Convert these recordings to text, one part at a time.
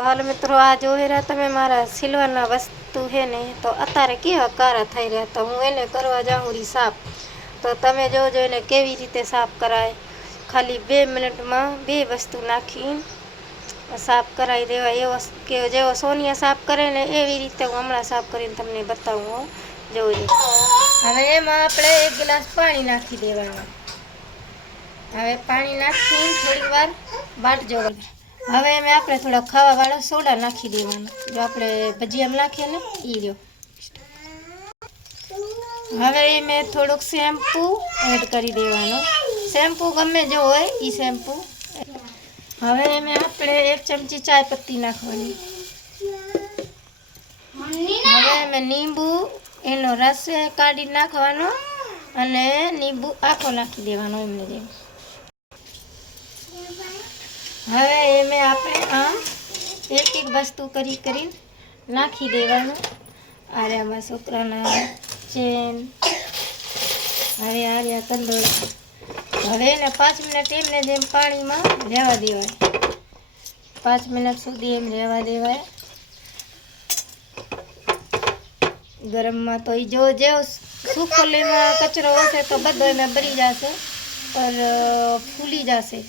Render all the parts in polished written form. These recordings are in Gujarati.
હાલ મિત્રો આ જોઈ રહ્યા તમે મારા સિલ્વરના વસ્તુ હે ને તો અત્યારે કેવા કારા થઈ રહ્યા તો હું એને કરવા જાઉં રી સાફ તો તમે જોજો એને કેવી રીતે સાફ કરાય ખાલી 2 મિનિટમાં 2 વસ્તુ નાખી સાફ કરાવી દેવાય એવો કે જેવો સોનિયા સાફ કરે ને એવી રીતે હું હમણાં સાફ કરીને તમને બતાવું જોજો। હવે એમાં આપણે 1 ગ્લાસ પાણી નાખી દેવાનું। હવે પાણી નાખી થોડી વાર વાટજો। હવે એમાં આપણે થોડા ખાવાવાળા સોડા નાખી દેવાના જો આપણે ભજીયામાં નાખીએ ને એ રહ્યો। હવે એમાં થોડુંક શેમ્પૂ એડ કરી દેવાનો શેમ્પૂ ગમે જો હોય એ શેમ્પૂ। હવે એમાં આપણે 1 ચમચી ચાય પત્તી નાખવાની। હવે એમાં લીંબુ એનો રસ કાઢી નાખવાનો અને લીંબુ આખો નાખી દેવાનો એમને જેમ। હવે એમાં આપણે આમ એક વસ્તુ કરી નાખી દેવાનું। અરે આમાં છોકરાના ચેન હવે આર્યા કંદોળ। હવે એને 5 મિનિટ એમને જેમ પાણીમાં રહેવા દેવાય 5 મિનિટ સુધી એમ રહેવા દેવાય ગરમમાં। તો એ જો સુખોલીમાં કચરો હશે તો બધો એમાં ભરી જશે પર ફૂલી જશે।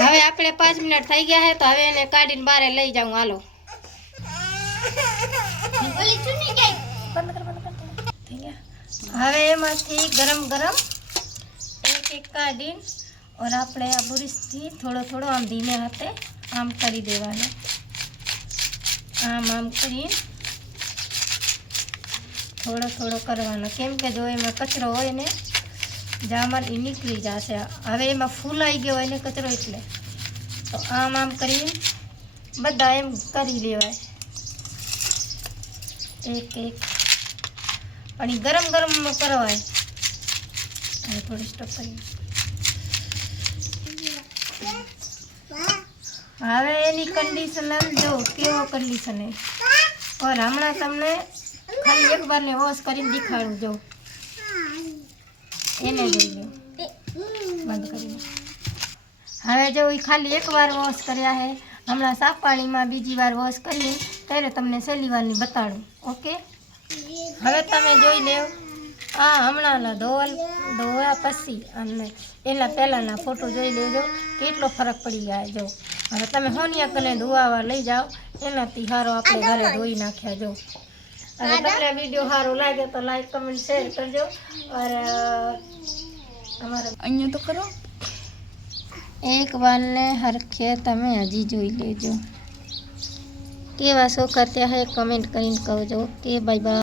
હવે આપણે 5 મિનિટ થઈ ગયા છે તો હવે એને કાઢીને બહાર લઈ જાઉં હાલો। હવે એમાંથી ગરમ એક કાઢીને और આપણે આ બુરીશથી થોડો આમ ધીમે હાથે આમ કરી દેવાનો આમ કરીને થોડો કરવાનો કેમ કે જો એમાં કચરો હોય ને જામર એ નીકળી જશે। હવે એમાં ફૂલાઈ ગયો હોય ને કચરો એટલે તો આમ કરીને બધા એમ કરી લેવાય એક પણ એ ગરમ કરવાય। હવે થોડી સ્ટોપ કરી હવે એની કન્ડિશન જો કેવો કન્ડિશન है और હમણાં તમને ખાલી એક વાર ને વોશ કરીને દેખાડું જો એને જોઈ લો બંધ કરીને। હવે જો એ ખાલી એક વાર વોશ કર્યા है હમણાં સાફ પાણીમાં બીજી વાર વોશ કરી ત્યારે તમને છેલ્લી વારની બતાડું ઓકે। હવે તમે જોઈ લો આ હમણાંના ધોયા પછી અને એના પહેલાંના ફોટો જોઈ લેજો કેટલો ફરક પડી જાય જો। હવે તમે હોનિયા કને ધોવા લઈ જાઓ એનાથી સારો આપણે ઘરે ધોઈ નાખ્યા જો। અને તમને વિડીયો સારો લાગે તો લાઈક કમેન્ટ શેર કરજો और અમારા અહીંયા તો કરો એક વારને હરખે તમે હજી જોઈ લેજો કેવા શોખ થયા હે કમેન્ટ કરીને કહજો। Okay bye bye.